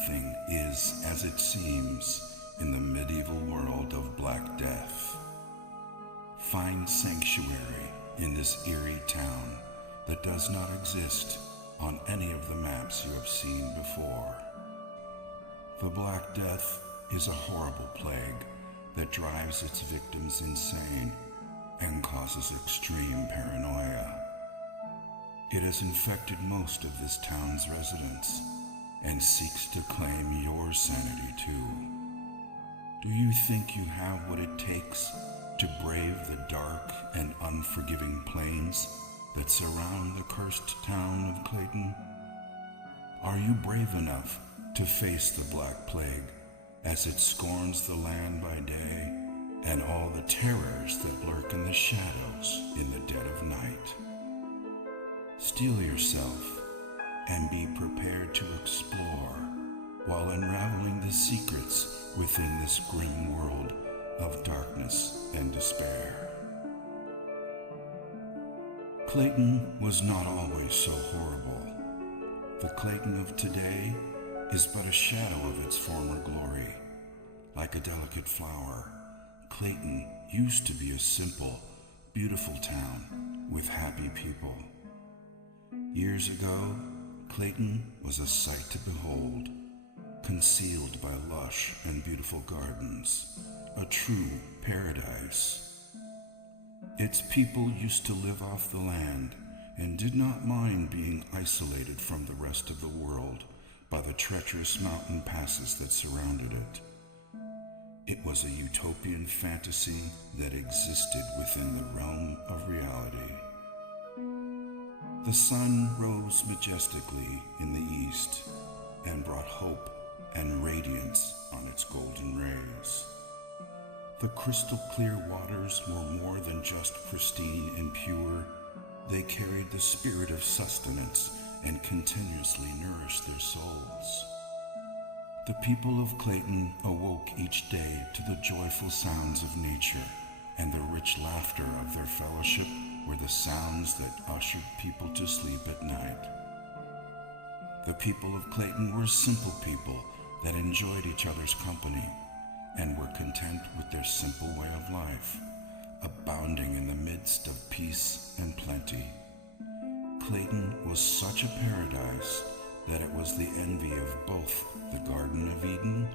Nothing is as it seems in the medieval world of Black Death. Find sanctuary in this eerie town that does not exist on any of the maps you have seen before. The Black Death is a horrible plague that drives its victims insane and causes extreme paranoia. It has infected most of this town's residents and seeks to claim your sanity too. Do you think you have what it takes to brave the dark and unforgiving plains that surround the cursed town of Clayton? Are you brave enough to face the Black Plague as it scorns the land by day and all the terrors that lurk in the shadows in the dead of night? Steel yourself and be prepared to explore while unraveling the secrets within this grim world of darkness and despair. Clayton was not always so horrible. The Clayton of today is but a shadow of its former glory. Like a delicate flower, Clayton used to be a simple, beautiful town with happy people. Years ago, Clayton was a sight to behold, concealed by lush and beautiful gardens, a true paradise. Its people used to live off the land and did not mind being isolated from the rest of the world by the treacherous mountain passes that surrounded it. It was a utopian fantasy that existed within the realm of reality. The sun rose majestically in the east and brought hope and radiance on its golden rays. The crystal clear waters were more than just pristine and pure. They carried the spirit of sustenance and continuously nourished their souls. The people of Clayton awoke each day to the joyful sounds of nature, and the rich laughter of their fellowship were the sounds that ushered people to sleep at night. The people of Clayton were simple people that enjoyed each other's company and were content with their simple way of life, abounding in the midst of peace and plenty. Clayton was such a paradise that it was the envy of both the Garden of Eden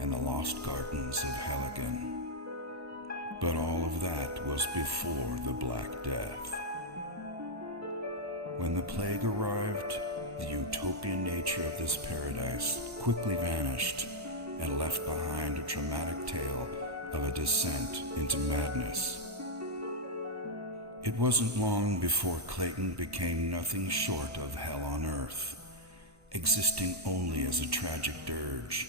and the lost gardens of Helligan. But all of that was before the Black Death. When the plague arrived, the utopian nature of this paradise quickly vanished and left behind a dramatic tale of a descent into madness. It wasn't long before Clayton became nothing short of hell on earth, existing only as a tragic dirge,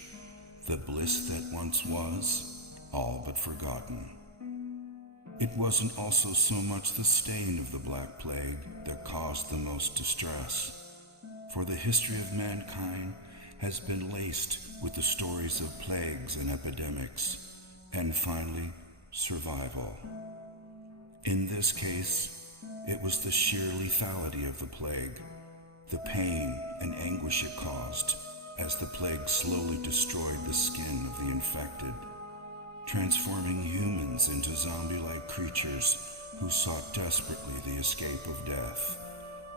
the bliss that once was, all but forgotten. It wasn't also so much the stain of the Black Plague that caused the most distress, for the history of mankind has been laced with the stories of plagues and epidemics, and finally, survival. In this case, it was the sheer lethality of the plague, the pain and anguish it caused as the plague slowly destroyed the skin of the infected, transforming humans into zombie-like creatures who sought desperately the escape of death,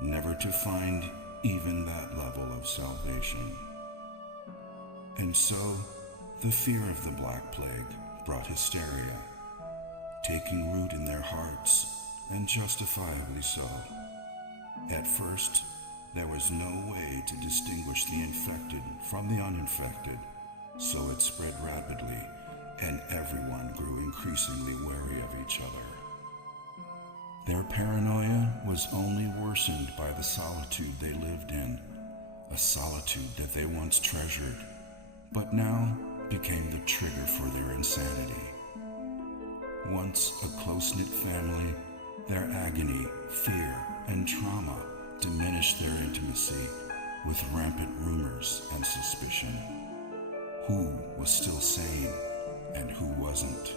never to find even that level of salvation. And so, the fear of the Black Plague brought hysteria, taking root in their hearts, and justifiably so. At first, there was no way to distinguish the infected from the uninfected, so it spread rapidly, and everyone grew increasingly wary of each other. Their paranoia was only worsened by the solitude they lived in, a solitude that they once treasured, but now became the trigger for their insanity. Once a close-knit family, their agony, fear, and trauma diminished their intimacy with rampant rumors and suspicion. Who was still sane and who wasn't?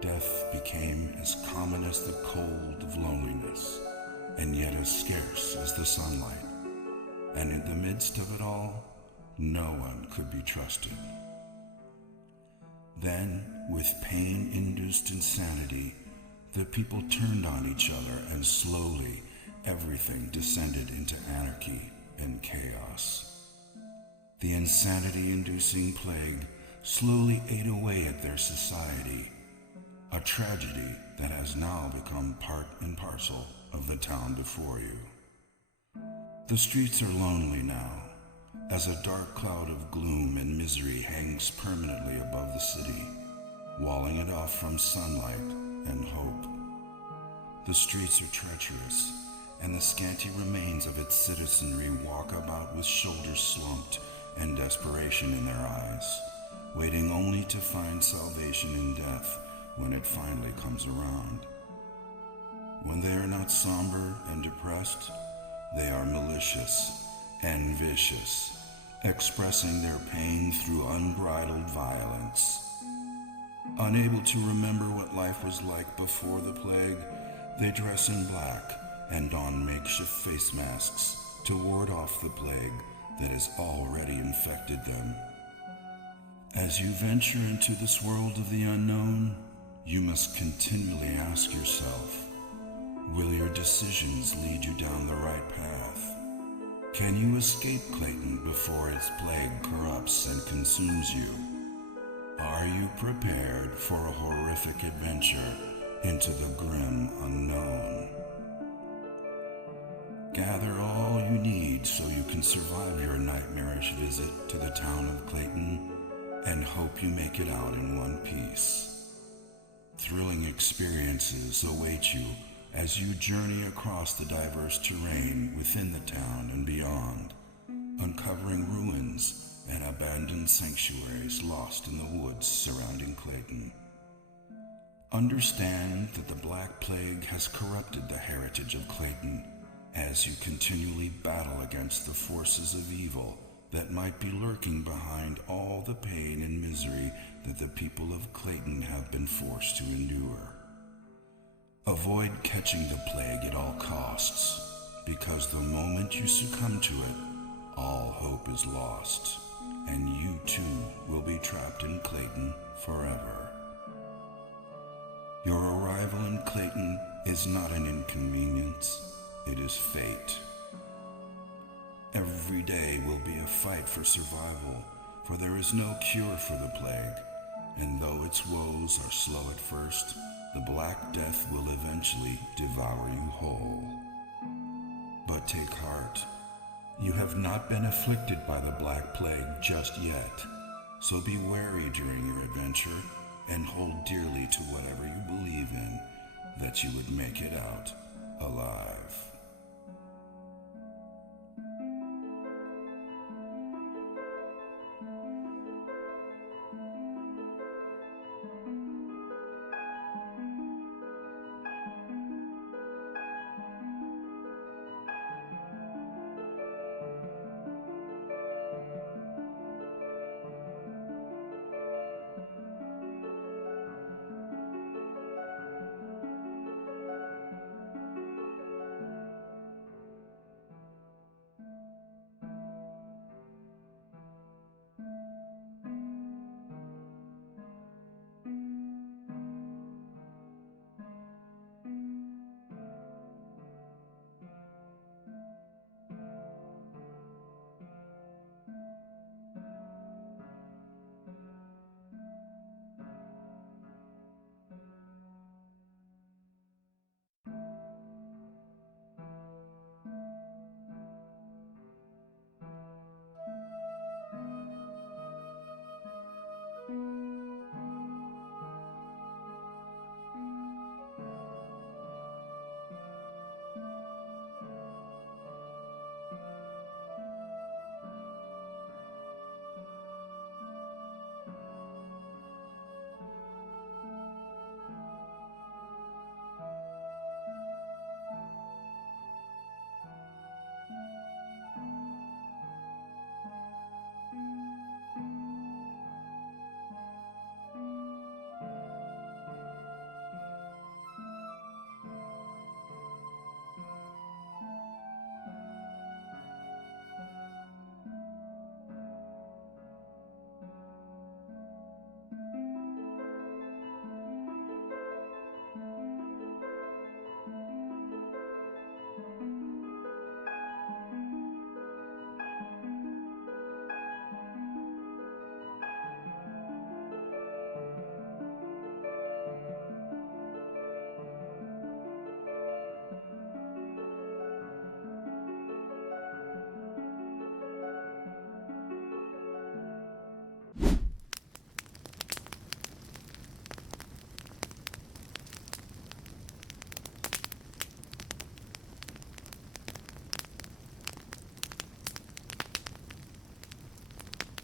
Death became as common as the cold of loneliness, and yet as scarce as the sunlight. And in the midst of it all, no one could be trusted. Then, with pain-induced insanity, the people turned on each other, and slowly everything descended into anarchy and chaos. The insanity-inducing plague slowly ate away at their society, a tragedy that has now become part and parcel of the town before you. The streets are lonely now, as a dark cloud of gloom and misery hangs permanently above the city, walling it off from sunlight and hope. The streets are treacherous, and the scanty remains of its citizenry walk about with shoulders slumped and desperation in their eyes, waiting only to find salvation in death when it finally comes around. When they are not somber and depressed, they are malicious and vicious, expressing their pain through unbridled violence. Unable to remember what life was like before the plague, they dress in black and don makeshift face masks to ward off the plague that has already infected them. As you venture into this world of the unknown, you must continually ask yourself, will your decisions lead you down the right path? Can you escape Clayton before its plague corrupts and consumes you? Are you prepared for a horrific adventure into the grim unknown? Gather all you need so you can survive your nightmarish visit to the town of Clayton, and hope you make it out in one piece. Thrilling experiences await you as you journey across the diverse terrain within the town and beyond, uncovering ruins and abandoned sanctuaries lost in the woods surrounding Clayton. Understand that the Black Plague has corrupted the heritage of Clayton as you continually battle against the forces of evil that might be lurking behind all the pain and misery that the people of Clayton have been forced to endure. Avoid catching the plague at all costs, because the moment you succumb to it, all hope is lost, and you too will be trapped in Clayton forever. Your arrival in Clayton is not an inconvenience, it is fate. Every day will be a fight for survival, for there is no cure for the plague, and though its woes are slow at first, the Black Death will eventually devour you whole. But take heart, you have not been afflicted by the Black Plague just yet, so be wary during your adventure and hold dearly to whatever you believe in, that you would make it out alive.